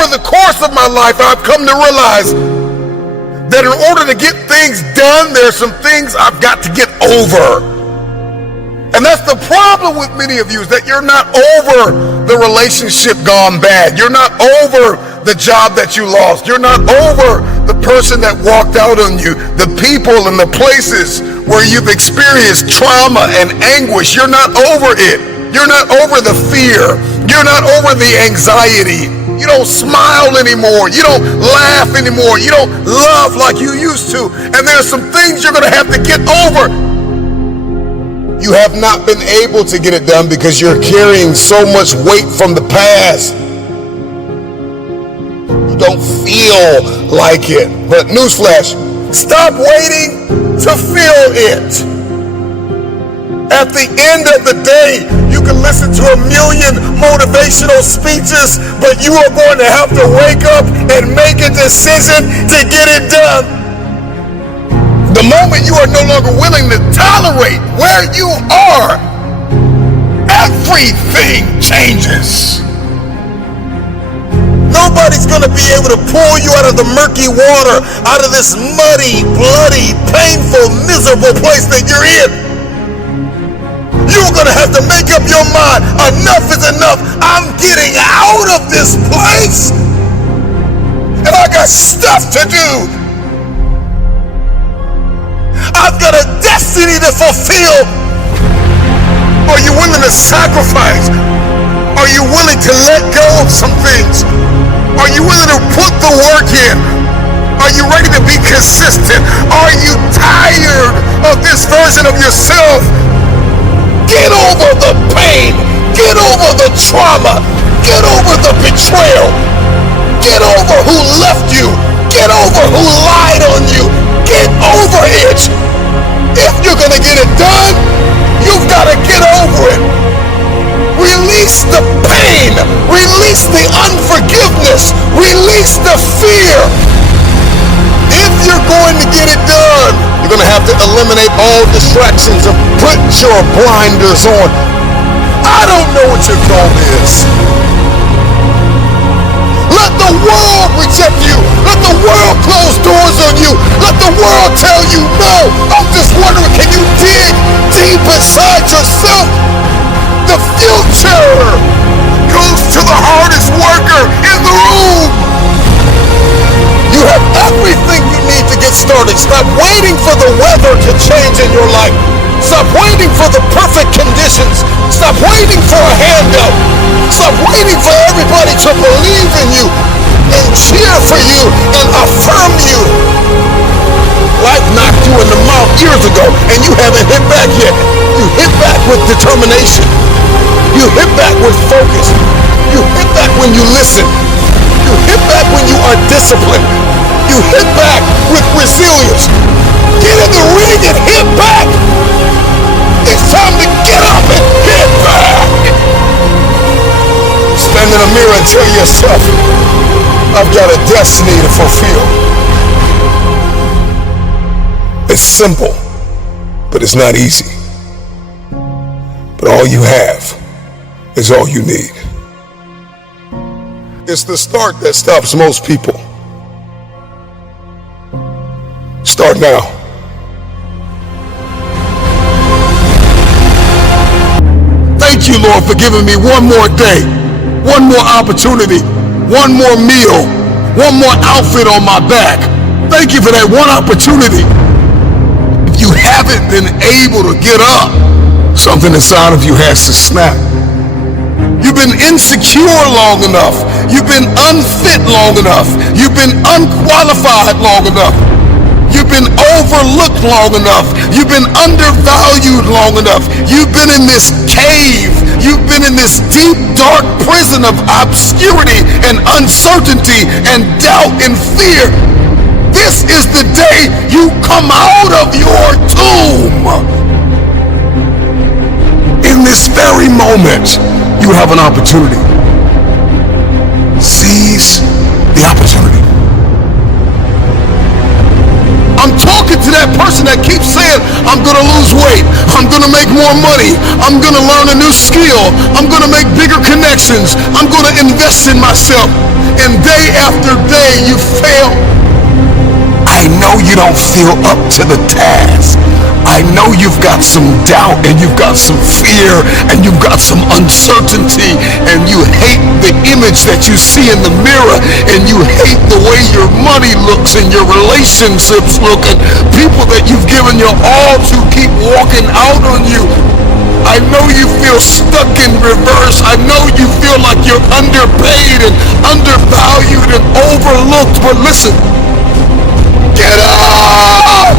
over the course of my life, I've come to realize that in order to get things done, there are some things I've got to get over. And that's the problem with many of you, is that you're not over the relationship gone bad. You're not over the job that you lost. You're not over the person that walked out on you, the people and the places where you've experienced trauma and anguish. You're not over it. You're not over the fear. You're not over the anxiety. You don't smile anymore. You don't laugh anymore. You don't love like you used to. And there's some things you're going to have to get over. You have not been able to get it done because you're carrying so much weight from the past. You don't feel like it. But newsflash, stop waiting to feel it. At the end of the day, you can listen to 1,000,000 motivational speeches, but you are going to have to wake up and make a decision to get it done. The moment you are no longer willing to tolerate where you are, everything changes. Nobody's going to be able to pull you out of the murky water, out of this muddy, bloody, painful, miserable place that you're in. You're going to have to make up your mind. Enough is enough. I'm getting out of this place. And I got stuff to do. I've got a destiny to fulfill. Are you willing to sacrifice? Are you willing to let go of some things? Are you willing to put the work in? Are you ready to be consistent? Are you tired of this version of yourself? Get over the pain. Get over the trauma. Get over the betrayal. Get over who left you. Get over who lied on you. Get over it. If you're going to get it done, you've got to get over it. Release the pain. Release the unforgiveness. Release the fear. If you're going to get it done, you're going to have to eliminate all distractions and put your blinders on. I don't know what your goal is. Let the world reject you. Let the world close doors on you. Let the world tell you no. I'm just wondering, can you dig deep inside yourself? The future goes to the hardest worker in the room. You have everything you need to get started. Stop waiting for the weather to change in your life. Stop waiting for the perfect conditions. Stop waiting for a handout. Stop waiting for everybody to believe in you and cheer for you and affirm you. Life knocked you in the mouth years ago and you haven't hit back yet. You hit back with determination. You hit back with focus. You hit back when you listen. You hit back when you are disciplined. You hit back with resilience. Get in the ring and hit back. It's time to get up and hit back. Stand in the mirror and tell yourself, I've got a destiny to fulfill. It's simple, but it's not easy. But all you have is all you need. It's the start that stops most people. Start now. Thank you, Lord, for giving me one more day, one more opportunity, one more meal, one more outfit on my back. Thank you for that one opportunity. If you haven't been able to get up, something inside of you has to snap. You've been insecure long enough. You've been unfit long enough. You've been unqualified long enough. You've been overlooked long enough. You've been undervalued long enough. You've been in this cave. You've been in this deep, dark prison of obscurity and uncertainty and doubt and fear. This is the day you come out of your tomb. In this very moment, you have an opportunity. Seize the opportunity. I'm talking to that person that keeps saying, I'm gonna lose weight, I'm gonna make more money, I'm gonna learn a new skill, I'm gonna make bigger connections, I'm gonna invest in myself. And day after day you fail. I know you don't feel up to the task. I know you've got some doubt and you've got some fear and you've got some uncertainty and you hate the image that you see in the mirror and you hate the way your money looks and your relationships look and people that you've given your all to keep walking out on you. I know you feel stuck in reverse. I know you feel like you're underpaid and undervalued and overlooked. But listen, get up!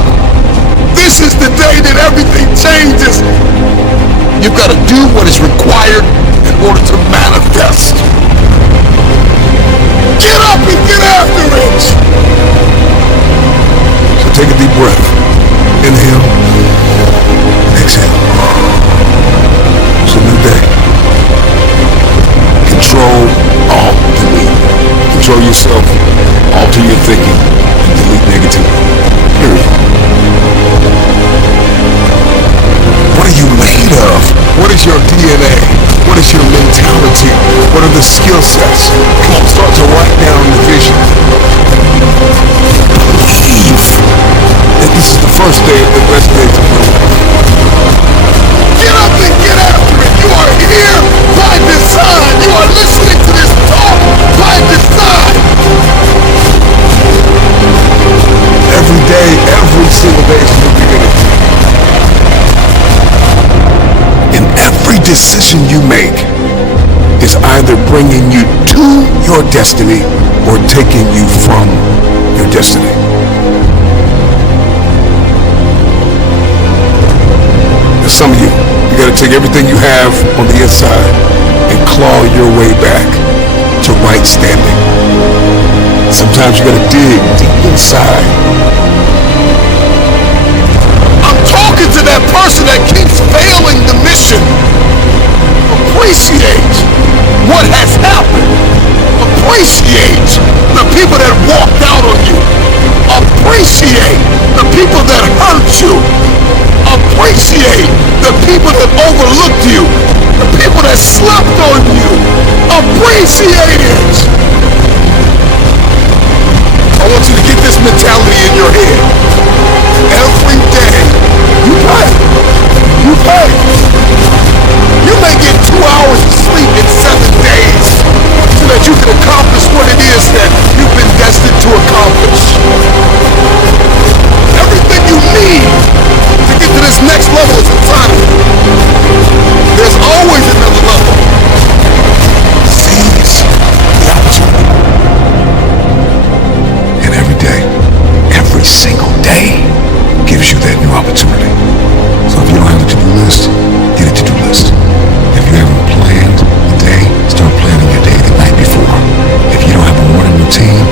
This is the day that everything changes. You've got to do what is required in order to manifest. Get up and get after it. So take a deep breath. Inhale. Exhale. It's a new day. Control, alt, delete. Control yourself, alter your thinking, and delete negativity. Period. What are you made of? What is your DNA? What is your mentality? What are the skill sets? Come on, start to write down the vision. Believe that this is the first day of the best days of your life. Get up and get after it. You are here by design. You are listening to this talk by design. Every day, every single day is a new beginning. And every decision you make is either bringing you to your destiny or taking you from your destiny. And some of you got to take everything you have on the inside and claw your way back to right standing. Sometimes you got to dig deep inside. I'm talking to that person that keeps failing the mission. Appreciate what has happened. Appreciate the people that walked out on you. Appreciate the people that hurt you. Appreciate the people that overlooked you. The people that slept on you. Appreciate it. I want you to get this mentality in your head. Every day, you pay. You pay. You may get 2 hours of sleep in 7 days so that you can accomplish what it is that you've been destined to accomplish. Everything you need to get to this next level is inside of you. There's always another level. Seize the opportunity. And every day, every single day gives you that new opportunity. So if you don't have a to-do list, get a to-do list. If you haven't planned a day, start planning your day the night before. If you don't have a morning routine,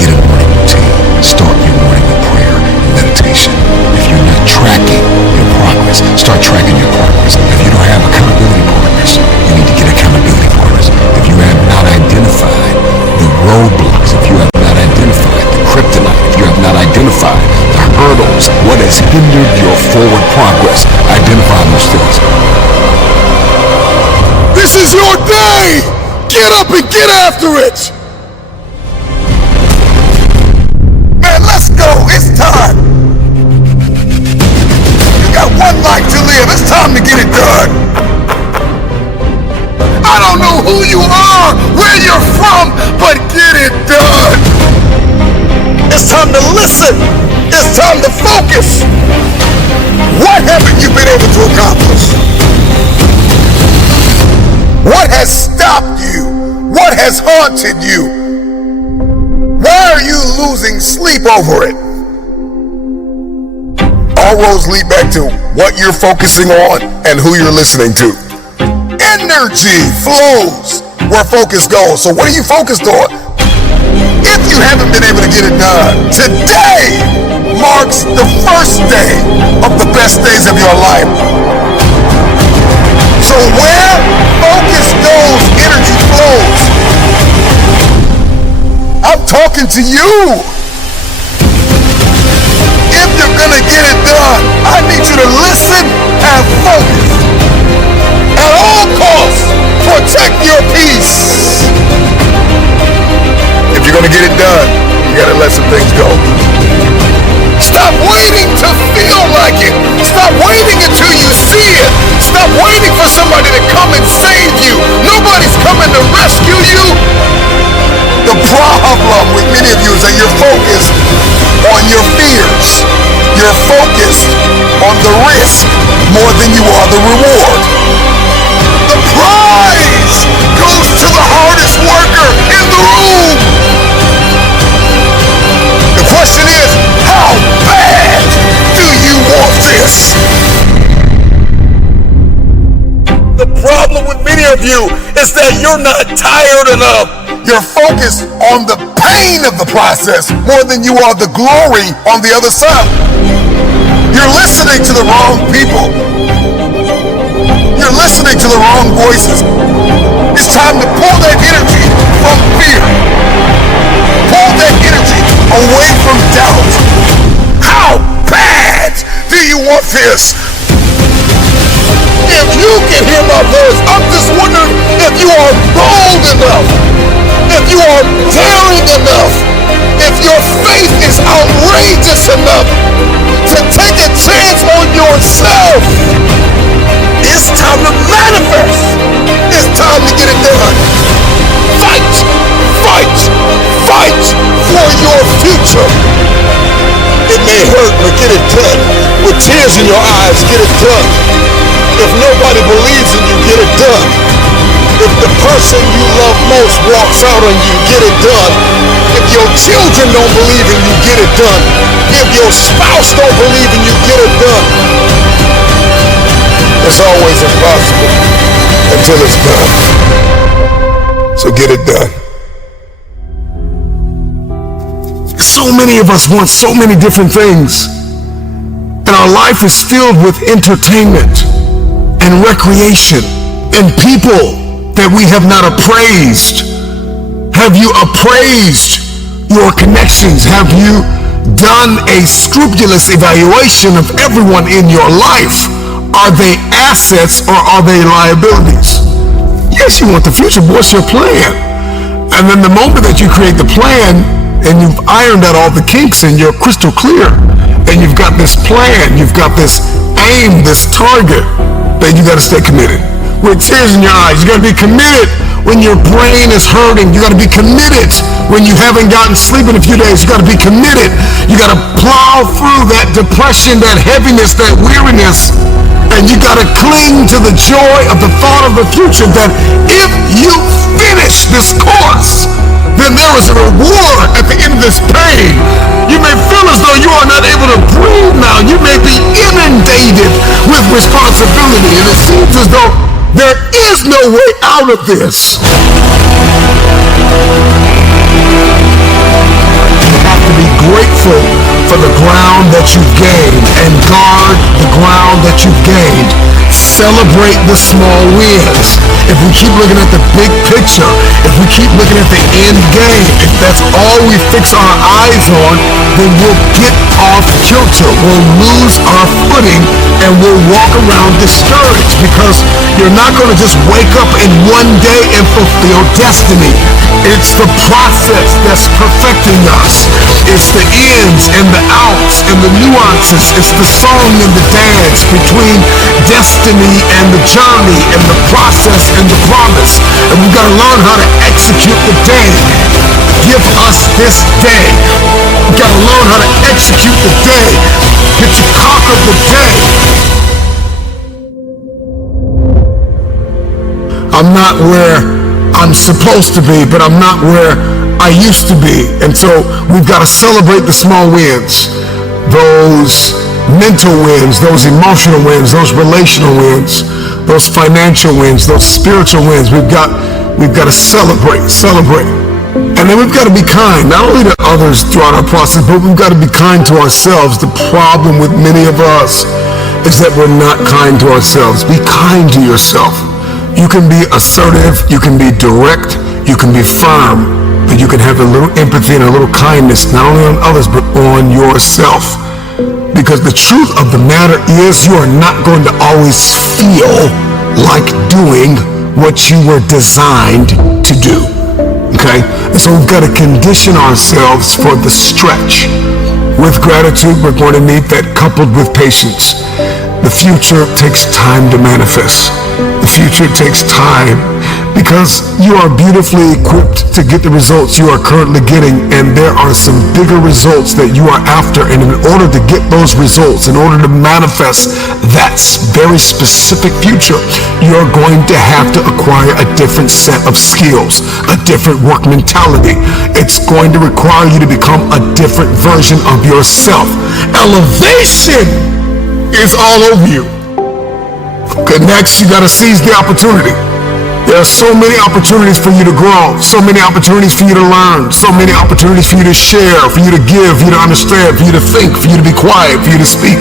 get a morning routine. Start your morning with prayer and meditation. If you're not tracking your progress, start tracking your progress. If you don't have accountability partners, you need to get accountability partners. If you have not identified the roadblocks, if you have not identified the kryptonite, if you have not identified the hurdles, what has hindered your forward progress, identify those things. This is your day! Get up and get after it! Man, let's go! It's time! You got one life to live. It's time to get it done. I don't know who you are, where you're from, but get it done. It's time to listen. It's time to focus. What haven't you been able to accomplish? What has stopped you? What has haunted you? Why are you losing sleep over it? All roads lead back to what you're focusing on and who you're listening to. Energy flows where focus goes. So what are you focused on? If you haven't been able to get it done, today marks the first day of the best days of your life. So where focus goes, energy flows. I'm talking to you. you're gonna get it done. I need you to listen and focus. At all costs, protect your peace. If you're gonna get it done, you gotta let some things go. Stop waiting to feel like it. Stop waiting until you see it. Stop waiting for somebody to come and save you. Nobody's coming to rescue you. The problem with many of you is that you're focused on your fears. You're focused on the risk more than you are the reward. The prize goes to the hardest worker in the room. The question is, how bad do you want this? The problem with many of you is that you're not tired enough. You're focused on the pain of the process more than you are the glory on the other side. You're listening to the wrong people. You're listening to the wrong voices. It's time to pull that energy from fear. Pull that energy away from doubt. How bad do you want this? If you can hear my voice, I'm just wondering if you are bold enough, if you are daring enough, if your faith is outrageous enough to take a chance on yourself. It's time to manifest. It's time to get it done. Fight, fight, fight for your future. It may hurt, but get it done. With tears in your eyes, get it done. If nobody believes in you, get it done. If the person you love most walks out on you, get it done. If your children don't believe in you, get it done. If your spouse don't believe in you, get it done. It's always impossible until it's done. So get it done. So many of us want so many different things. And our life is filled with entertainment and recreation and people that we have not appraised. Have you appraised your connections? Have you done a scrupulous evaluation of everyone in your life? Are they assets or are they liabilities? Yes, you want the future, but what's your plan? And then the moment that you create the plan and you've ironed out all the kinks and you're crystal clear and you've got this plan, you've got this aim, this target, then you got to stay committed. With tears in your eyes, you got to be committed when your brain is hurting. You got to be committed when you haven't gotten sleep in a few days. You got to be committed. You got to plow through that depression, that heaviness, that weariness, and you got to cling to the joy of the thought of the future that if you finish this course, then there is a reward at the end of this pain. You may feel as though you are not able to breathe now. You may be inundated with responsibility, and it seems as though there is no way out of this. You have to be grateful for the ground that you've gained and guard the ground that you've gained. Celebrate the small wins. If we keep looking at the big picture, if we keep looking at the end game, if that's all we fix our eyes on, then we'll get off kilter. We'll lose our footing and we'll walk around discouraged because you're not going to just wake up in one day and fulfill destiny. It's the process that's perfecting us. It's the ins and the outs and the nuances. It's the song and the dance between destiny and the journey and the process and the promise. And we've got to learn how to execute the day. Give us this day. We've got to learn how to execute the day. Get you conquered the day. I'm not where I'm supposed to be, but I'm not where I used to be. And so we've got to celebrate the small wins, those mental wins, those emotional wins, those relational wins, those financial wins, those spiritual wins. We've got to celebrate. And then we've got to be kind, not only to others throughout our process, but we've got to be kind to ourselves. The problem with many of us is that we're not kind to ourselves. Be kind to yourself. You can be assertive, you can be direct, you can be firm, but you can have a little empathy and a little kindness, not only on others, but on yourself. Because the truth of the matter is you are not going to always feel like doing what you were designed to do. Okay? And so we've got to condition ourselves for the stretch. With gratitude, we're going to need that coupled with patience. The future takes time to manifest. The future takes time because you are beautifully equipped to get the results you are currently getting, and there are some bigger results that you are after. And in order to get those results, in order to manifest that very specific future, you're going to have to acquire a different set of skills, a different work mentality. It's going to require you to become a different version of yourself. Elevation is all over you. Okay, next you gotta seize the opportunity. There are so many opportunities for you to grow, so many opportunities for you to learn, so many opportunities for you to share, for you to give, for you to understand, for you to think, for you to be quiet, for you to speak.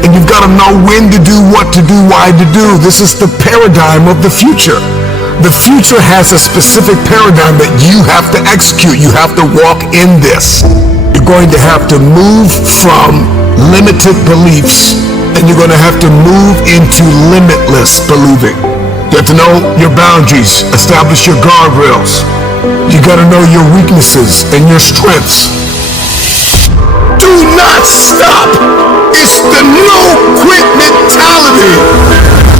And you've got to know when to do, what to do, why to do. This is the paradigm of the future. The future has a specific paradigm that you have to execute. You have to walk in this. You're going to have to move from limited beliefs, and you're going to have to move into limitless believing. You have to know your boundaries, establish your guardrails. You got to know your weaknesses and your strengths. Do not stop. It's the no quit mentality.